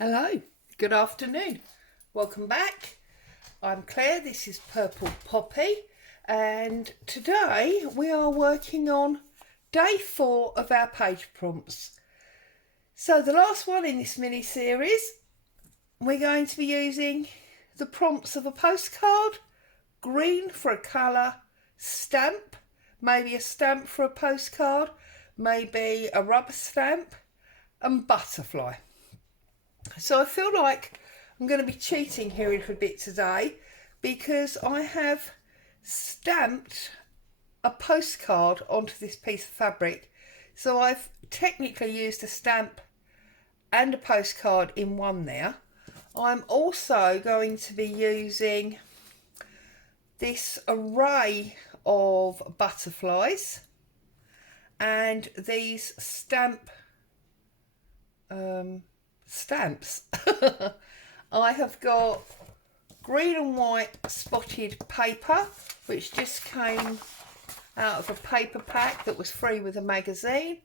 Hello, good afternoon. Welcome back. I'm Claire, this is Purple Poppy, and today we are working on day 4 of our page prompts. So the last one in this mini series, we're going to be using the prompts of a postcard, green for a colour, stamp, maybe a stamp for a postcard, maybe a rubber stamp, and butterfly. So I feel like I'm going to be cheating here a little bit today because I have stamped a postcard onto this piece of fabric. So I've technically used a stamp and a postcard in one there. I'm also going to be using this array of butterflies and these stamps. I have got green and white spotted paper, which just came out of a paper pack that was free with a magazine.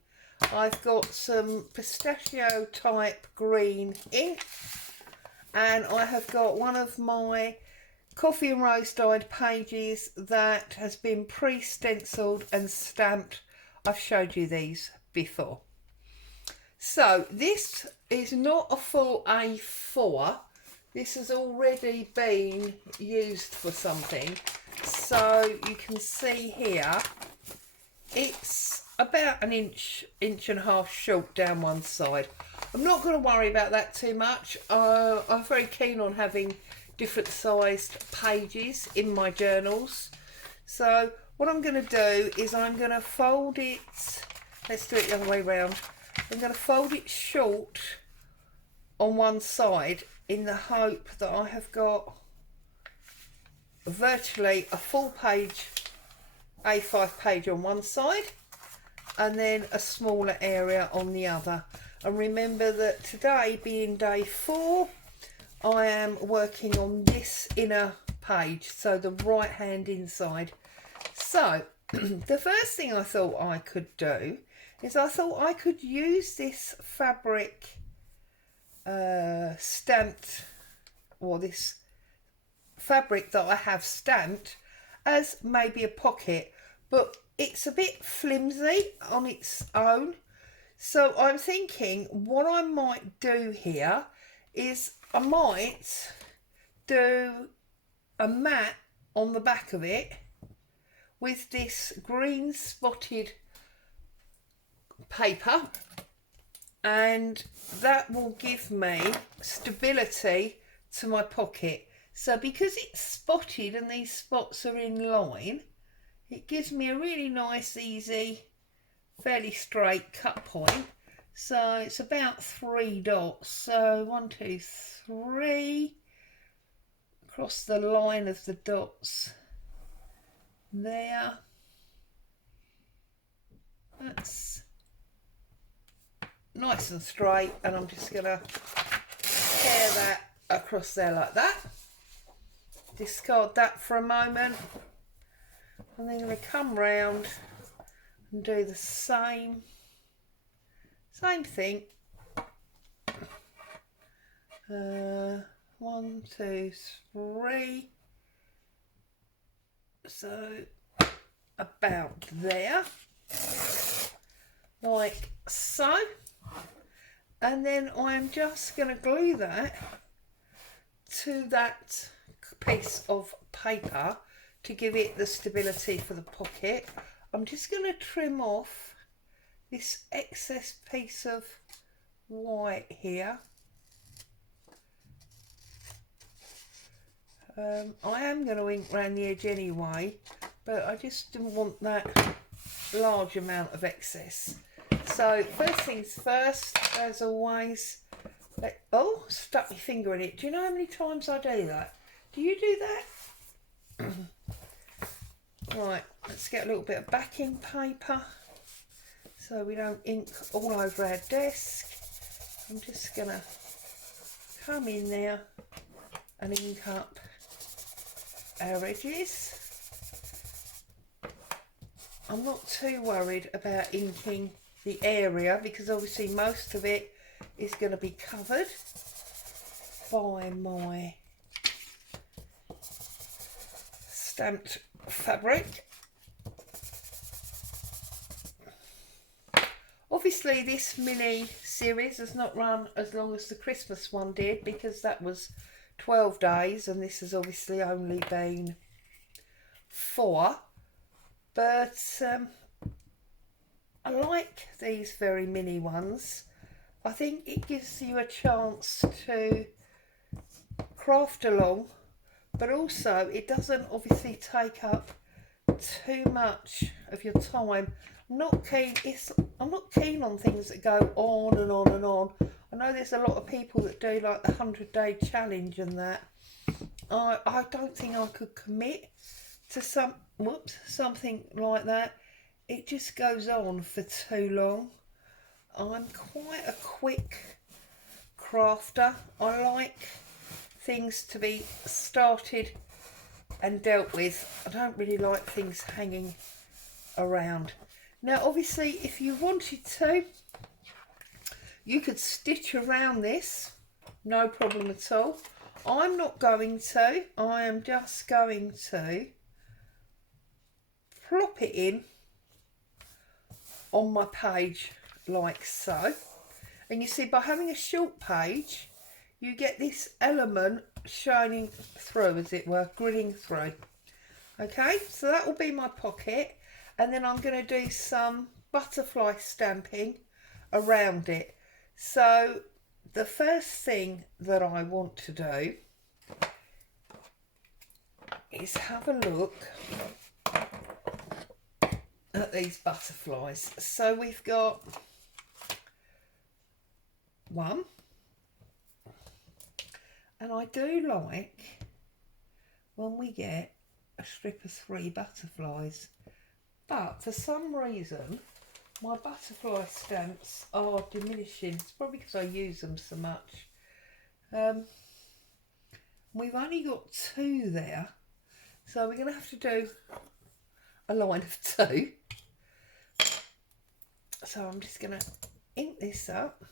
I've got some pistachio type green ink, and I have got one of my coffee and rose dyed pages that has been pre-stenciled and stamped. I've showed you these before. So this is not a full A4. This has already been used for something. So you can see here, it's about an inch and a half short down one side. I'm not going to worry about that too much. I'm very keen on having different sized pages in my journals. So what I'm going to do is I'm going to fold it. Let's do it the other way around. I'm going to fold it short on one side in the hope that I have got virtually a full page, A5 page on one side and then a smaller area on the other. And remember that today being day 4, I am working on this inner page, so the right hand inside. So the first thing I thought I could do is I thought I could use this fabric stamped, or this fabric that I have stamped as maybe a pocket, but it's a bit flimsy on its own. So I'm thinking what I might do here is I might do a mat on the back of it with this green spotted paper, and that will give me stability to my pocket. So because it's spotted and these spots are in line, it gives me a really nice, easy, fairly straight cut point. So it's about 3 dots. So 1, 2, 3 across the line of the dots there. That's nice and straight, and I'm just going to tear that across there like that. Discard that for a moment, and then I'm going to come round and do the same thing. 1, 2, 3. So about there, like so. And then I'm just going to glue that to that piece of paper to give it the stability for the pocket. I'm just going to trim off this excess piece of white here. I am going to ink around the edge anyway, but I just didn't want that large amount of excess. So first things first, as always, stuck my finger in it. Do you know how many times I do that? Do you do that? Right, let's get a little bit of backing paper so we don't ink all over our desk. I'm just going to come in there and ink up our edges. I'm not too worried about inking the area because obviously most of it is going to be covered. buy my stamped fabric. Obviously this mini series has not run as long as the Christmas one did, because that was 12 days and this has obviously only been 4. But I like these very mini ones. I think it gives you a chance to craft along, but also it doesn't obviously take up too much of your time. I'm not keen on things that go on and on and on. I know there's a lot of people that do like the 100-day challenge and that. I don't think I could commit to something like that. It just goes on for too long. I'm quite a quick crafter. I like things to be started and dealt with. I don't really like things hanging around. Now obviously if you wanted to, you could stitch around this, no problem at all. I'm not going to. I am just going to plop it in on my page like so. And you see, by having a short page, you get this element shining through, as it were, grilling through. Okay, so that will be my pocket, and then I'm going to do some butterfly stamping around it. So the first thing that I want to do is have a look at these butterflies. So we've got one, and I do like when we get a strip of 3 butterflies, but for some reason my butterfly stamps are diminishing. It's probably because I use them so much. We've only got 2 there, so we're going to have to do a line of 2. So I'm just going to ink this up.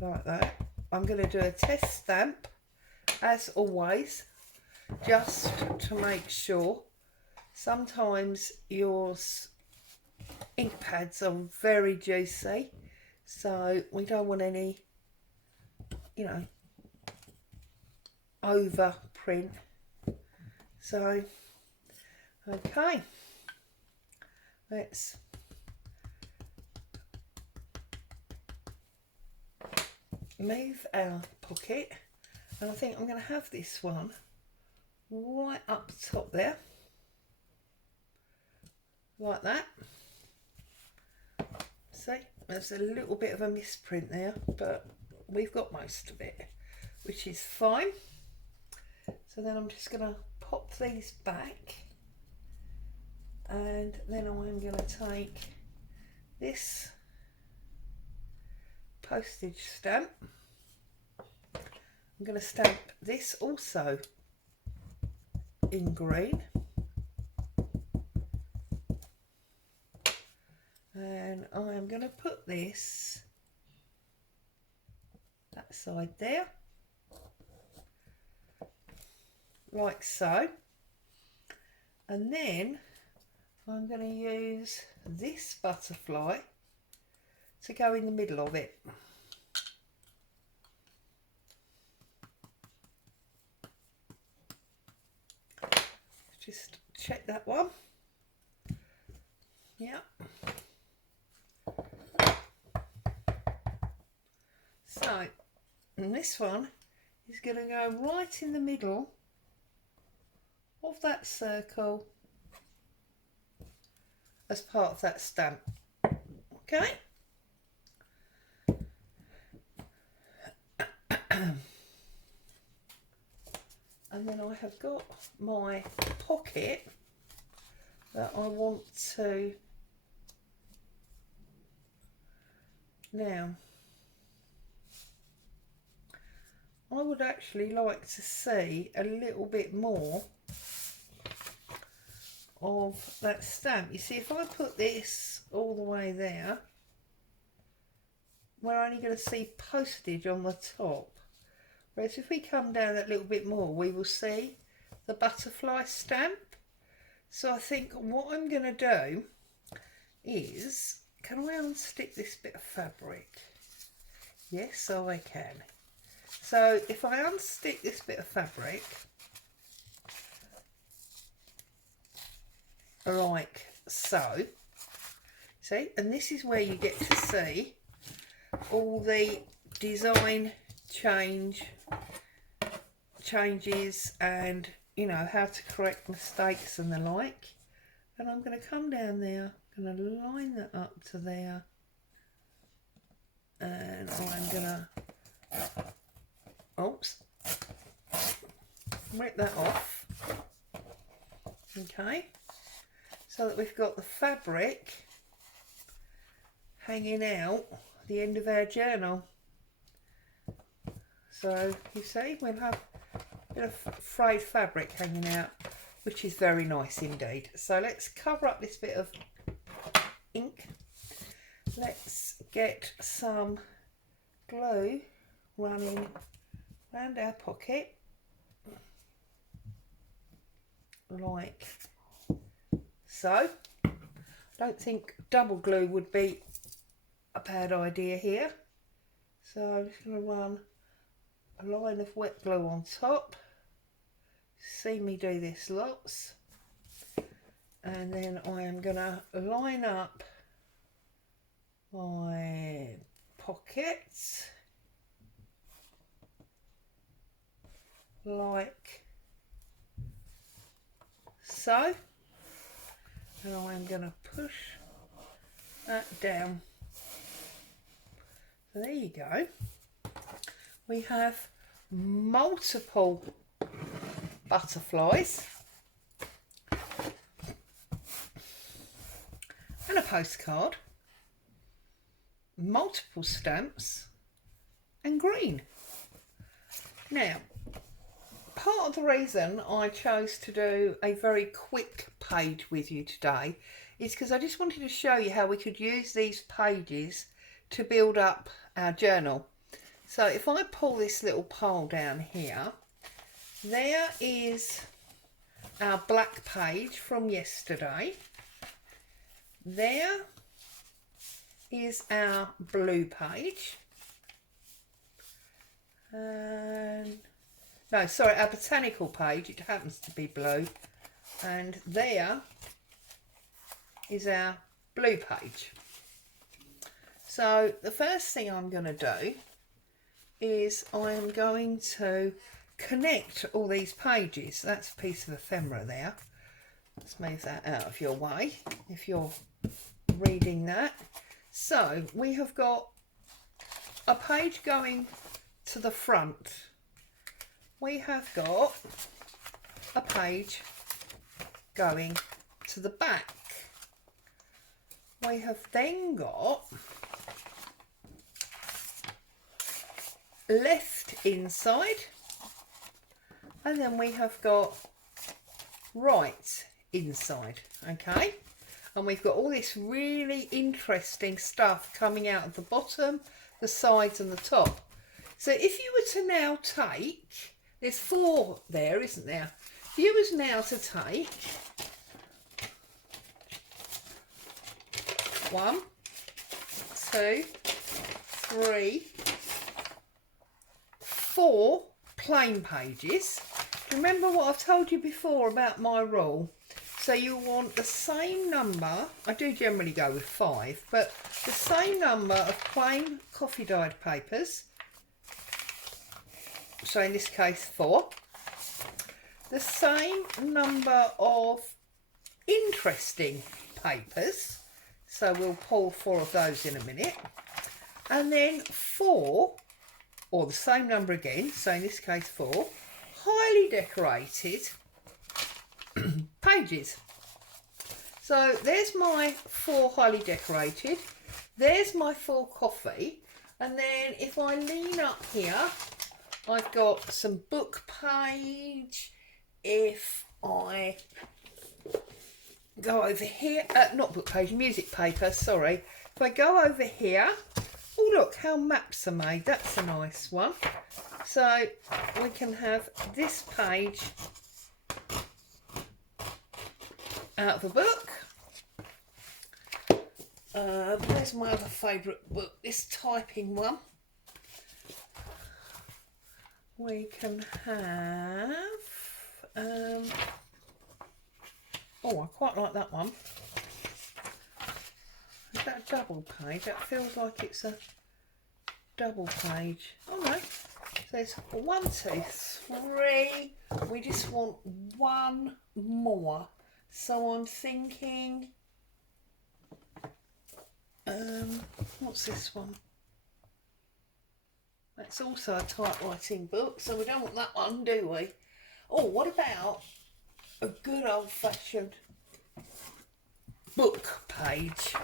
Like that. I'm going to do a test stamp, as always, just to make sure. Sometimes your ink pads are very juicy, so we don't want any, you know, over print. So okay, let's move our pocket, and I think I'm going to have this one right up the top there, like that. See, there's a little bit of a misprint there, but we've got most of it, which is fine. So then I'm just going to pop these back, and then I'm going to take this postage stamp. I'm going to stamp this also in green, and I am going to put this that side there, like so, and then I'm going to use this butterfly to go in the middle of it. Just check that one. Yeah. So, and this one is going to go right in the middle of that circle as part of that stamp. Okay. And then I have got my pocket that I want to, now I would actually like to see a little bit more of that stamp. You see, if I put this all the way there, we're only going to see postage on the top. Whereas if we come down that little bit more, we will see the butterfly stamp. So I think what I'm going to do is, can I unstick this bit of fabric? Yes, so I can. So if I unstick this bit of fabric, like so, see, and this is where you get to see all the design changes and, you know, how to correct mistakes and the like. And I'm going to come down there, I'm going to line that up to there, and I'm going to, oops, rip that off, okay, so that we've got the fabric hanging out the end of our journal. So you see, we'll have a bit of frayed fabric hanging out, which is very nice indeed. So let's cover up this bit of ink. Let's get some glue running around our pocket, like so. I don't think double glue would be a bad idea here. So I'm just going to run a line of wet glue on top. See me do this lots. And then I am going to line up my pockets like so. And I'm going to push that down. So there you go. We have multiple butterflies and a postcard, multiple stamps and green. Now, part of the reason I chose to do a very quick page with you today is because I just wanted to show you how we could use these pages to build up our journal. So if I pull this little pile down here, there is our black page from yesterday. There is our blue page. And no, sorry, our botanical page, it happens to be blue. And there is our blue page. So the first thing I'm going to do is I am going to connect all these pages. That's a piece of ephemera there. Let's move that out of your way if you're reading that. So we have got a page going to the front. We have got a page going to the back. We have then got left inside, and then we have got right inside, okay, and we've got all this really interesting stuff coming out of the bottom, the sides and the top. So if you were to now take, there's 4 there, isn't there? If you was now to take 1, 2, 3, 4 plain pages. Remember what I've told you before about my rule? So you want the same number, I do generally go with 5, but the same number of plain coffee dyed papers, so in this case 4, the same number of interesting papers, so we'll pull 4 of those in a minute, and then 4, or the same number again, so in this case 4, highly decorated pages. So there's my 4 highly decorated, there's my 4 coffee, and then if I lean up here, I've got some book page. If I go over here, not book page, music paper, sorry. If I go over here, Oh look how maps are made, that's a nice one. So we can have this page out of the book. Where's my other favourite book, this typing one. We can have, oh I quite like that one. Is that a double page? That feels like it's a double page. Oh no, so there's 1, 2, 3. We just want one more. So I'm thinking, what's this one? That's also a typewriting book, so we don't want that one, do we? Oh, what about a good old-fashioned book page?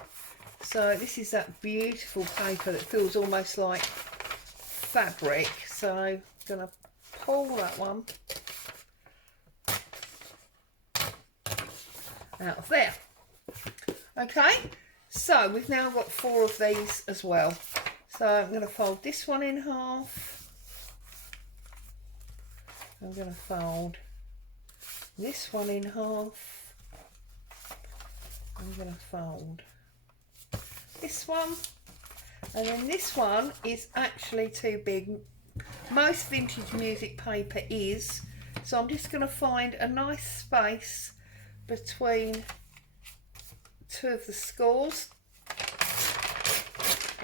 So this is that beautiful paper that feels almost like fabric. So I'm going to pull that one out of there. Okay, so we've now got 4 of these as well. So I'm going to fold this one in half. I'm going to fold this one in half. I'm going to fold this one, and then this one is actually too big. Most vintage music paper is, so I'm just going to find a nice space between 2 of the scores,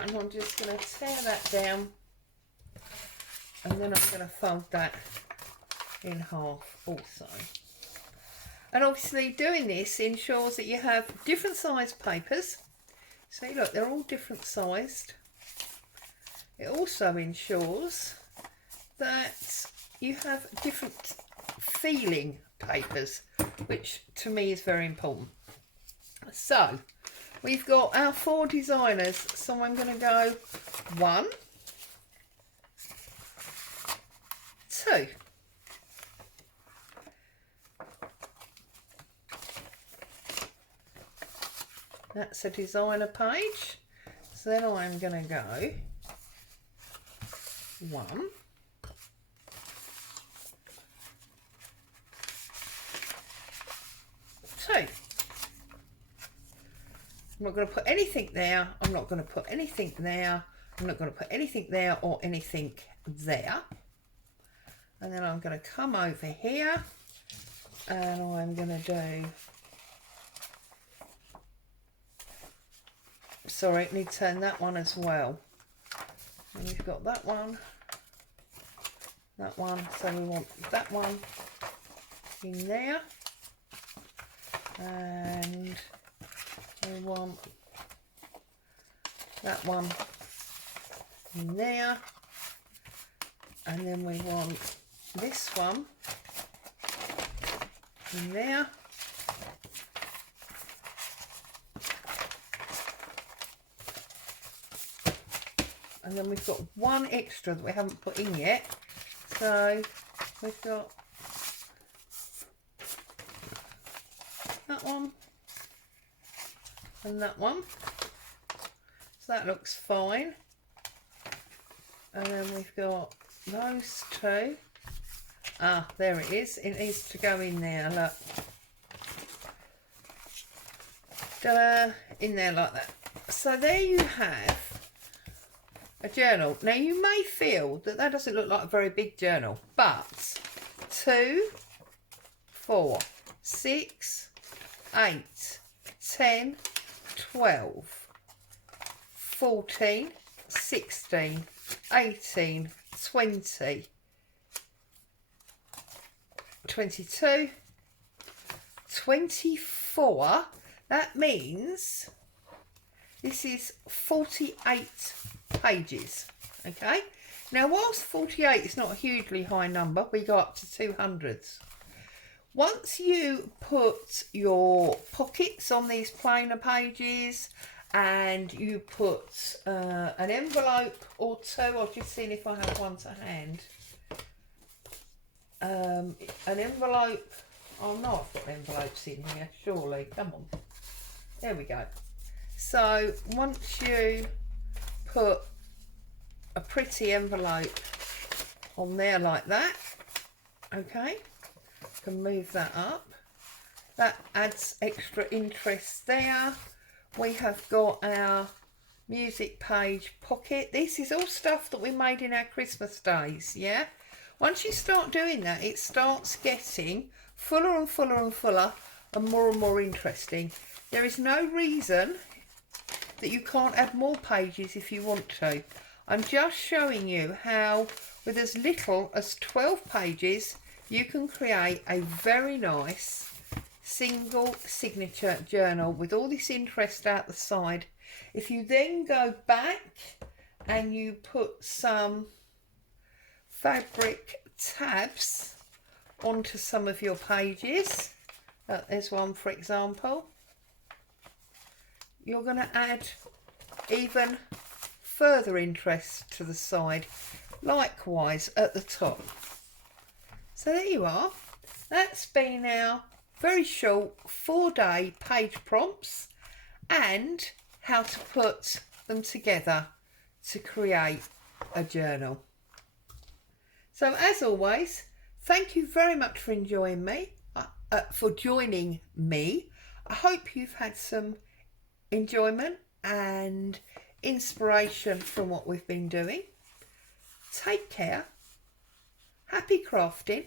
and I'm just going to tear that down, and then I'm going to fold that in half also. And obviously doing this ensures that you have different sized papers. See, look, they're all different sized. It also ensures that you have different feeling papers, which to me is very important. So we've got our 4 designers, so I'm going to go 1, 2, that's a designer page. So then I'm going to go 1, 2. I'm not going to put anything there. I'm not going to put anything there. I'm not going to put anything there or anything there. And then I'm going to come over here and I'm going to do, sorry, I need to turn that one as well. And we've got that one, so we want that one in there, and we want that one in there, and then we want this one in there. And then we've got one extra that we haven't put in yet. So we've got that one and that one. So that looks fine. And then we've got those 2. Ah, there it is. It needs to go in there, look. Ta-da! In there like that. So there you have a journal. Now you may feel that that doesn't look like a very big journal, but 2, 4, 6, 8, 10, 12, 14, 16, 18, 20, 22, 24. That means this is 48 pages. Okay, now whilst 48 is not a hugely high number, we go up to 200s. Once you put your pockets on these plainer pages and you put an envelope or 2, I've just seen if I have one to hand, an envelope, oh no, I've got envelopes in here, surely, come on, there we go. So once you put a pretty envelope on there like that. Okay, can move that up. That adds extra interest there. We have got our music page pocket. This is all stuff that we made in our Christmas days, yeah? Once you start doing that, it starts getting fuller and fuller and fuller and more interesting. There is no reason that you can't add more pages if you want to. I'm just showing you how with as little as 12 pages you can create a very nice single signature journal with all this interest out the side. If you then go back and you put some fabric tabs onto some of your pages, there's one for example, you're going to add even further interest to the side, likewise at the top. So there you are. That's been our very short 4-day page prompts and how to put them together to create a journal. So as always, thank you very much for joining me. I hope you've had some enjoyment and inspiration from what we've been doing. Take care. Happy crafting.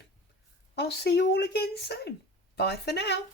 I'll see you all again soon. Bye for now.